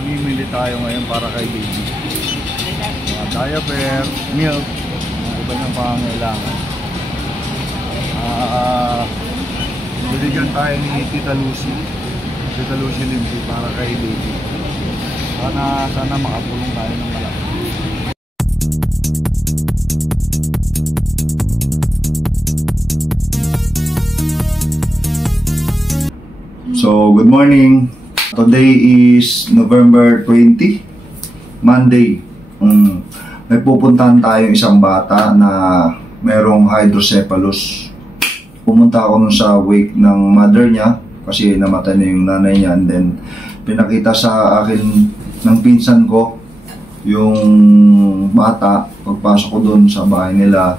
Mamimili tayo ngayon para kay baby. Mga diaper, milk, mga iba niyang pangangailangan. Binigyan tayo ni Tita Lucy Limpi para kay baby. Sana makapulong tayo ng malaki. So, good morning. Today is November 20, Monday. May pupuntahan tayo isang bata na merong hydrocephalus. Pumunta ako nun sa wake ng mother niya kasi namatay na yung nanay niya, and then pinakita sa akin ng pinsan ko yung bata. Pagpasok ko dun sa bahay nila,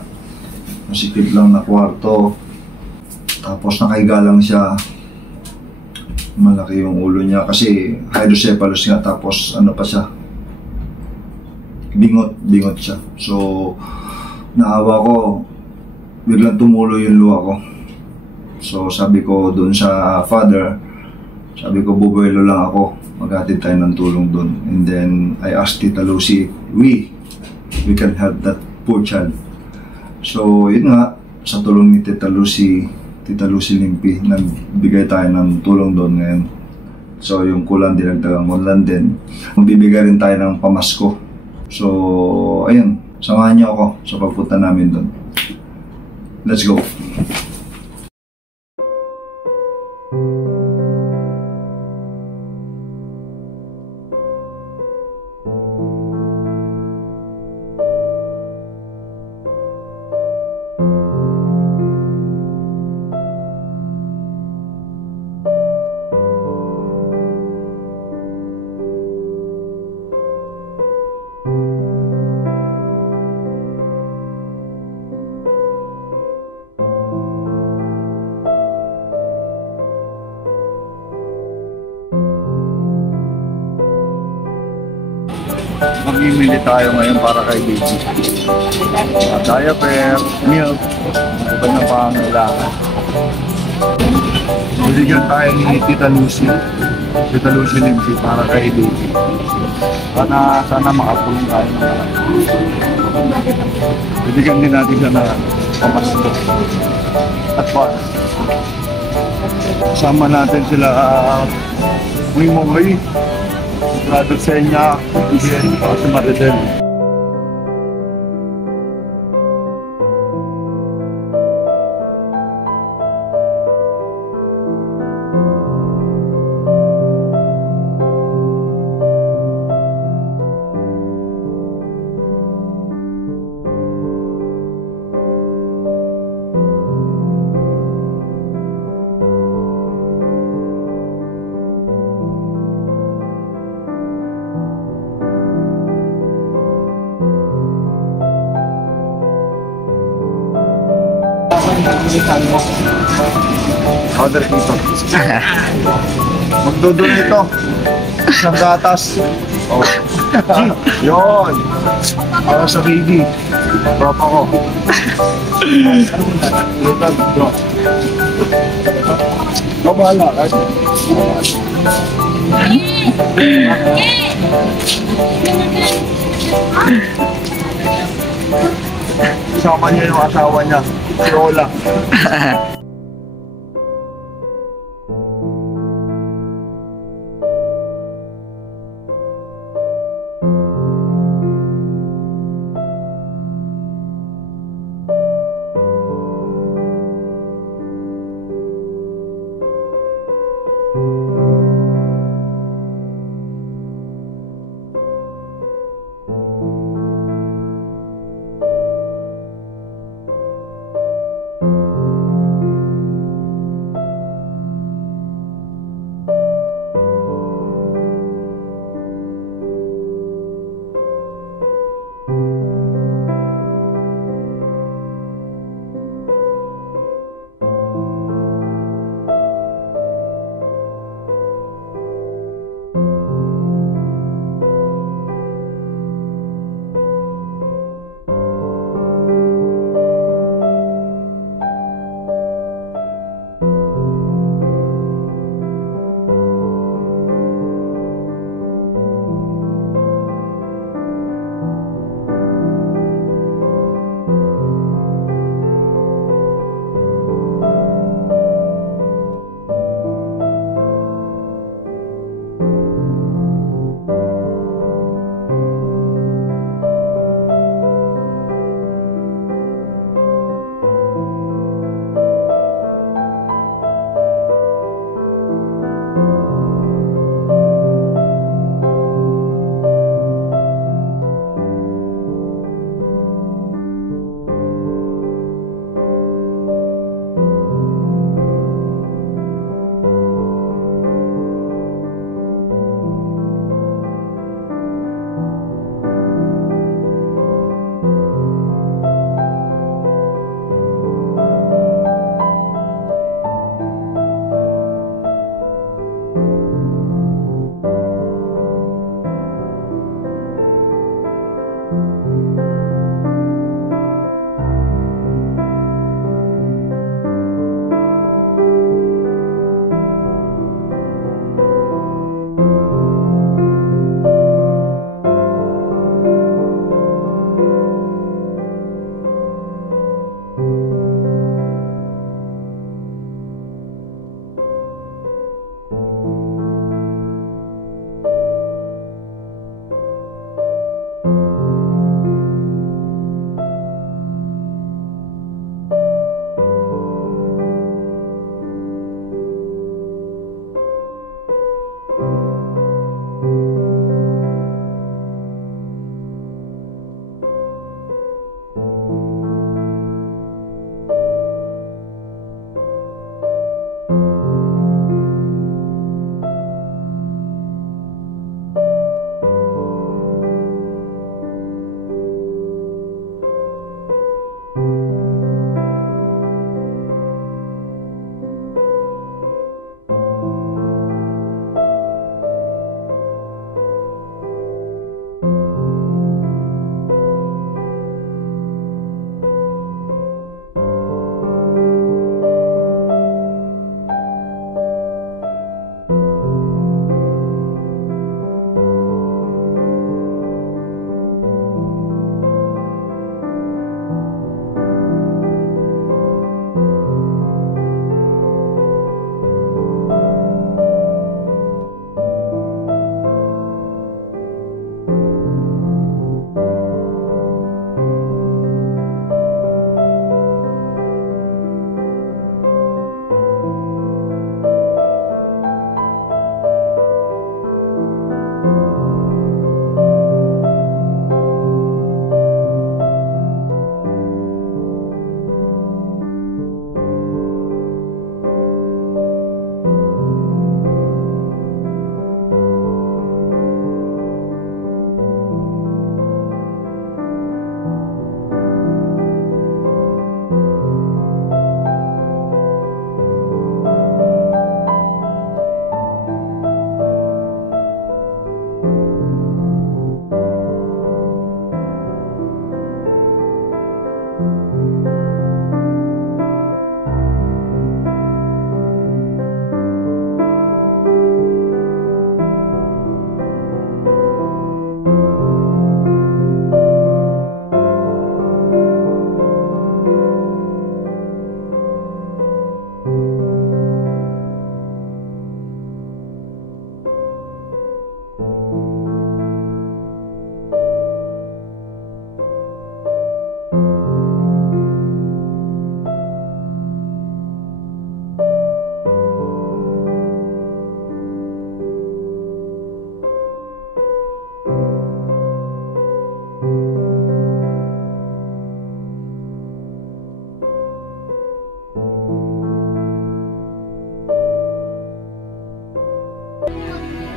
masikip lang na kwarto, tapos nakahiga lang siya. Malaki yung ulo niya kasi hydrocephalus nga, tapos ano pa siya, bingot siya. So naawa ko, biglang tumulo yung luha ko. So sabi ko dun sa father, sabi ko bubuelo lang ako, maghatid tayo ng tulong dun. And then I asked Tita Lucy, we can help that poor child. So yun nga, sa tulong ni Tita Lucy Limpi, nagbigay tayo ng tulong doon ngayon. So yung kulang, dinagdagang kulang din. Magbibigay rin tayo ng pamasko. So ayun, samahan niyo ako sa pagpunta namin doon. Let's go! Mamimili tayo ngayon para kay baby. Mga diaper, milk, mga iba niyang pangangailangan. Binigyan tayo ni Tita Lucy Limpi para kay baby. Sana makapulong tayo ng malaki. Binigyan din natin siya na pamasko at para. Kasama natin sila Mimoy, Grado Senya, Ian, si Maridel. Order dito. Magdudun ito. Isang gatas. Oh. Yun. Para sa baby. Tropa ko. Ikaw bahala. Kasama niya yung asawa niya. Si Ola.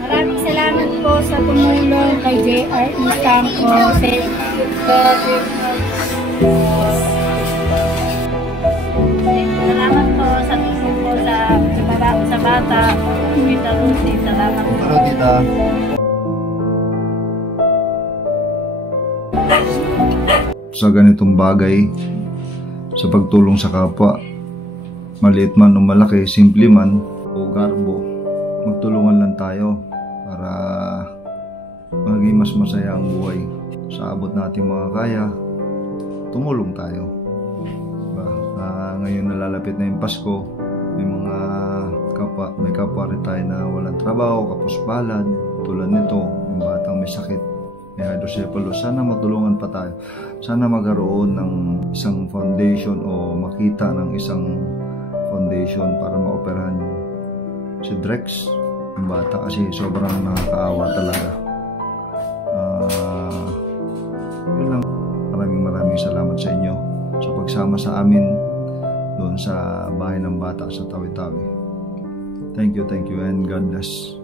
Maraming salamat po sa tumulong kay J.R. Isangko. Salamat po sa tulong po sa bata. Kita Lucy, salamat po. Pero tita, sa ganitong bagay, sa pagtulong sa kapwa, maliit man o malaki, simple man o garbo, magtulungan lang tayo para maging mas masaya ang buhay. Sa abot nating mga kaya, tumulong tayo. Diba? Ngayon nalalapit na yung Pasko, may kapwa rin tayo na walang trabaho, kapos palad, tulad nito, yung batang may sakit, may hydrocephalus. Sana matulungan pa tayo. Sana magkaroon ng isang foundation o makita ng isang foundation para maoperahan si Drex yung bata kasi sobrang nakakaawa talaga. Yun lang. Maraming salamat sa inyo sa pagsama sa amin doon sa bahay ng bata sa Tawi-Tawi. Thank you and God bless.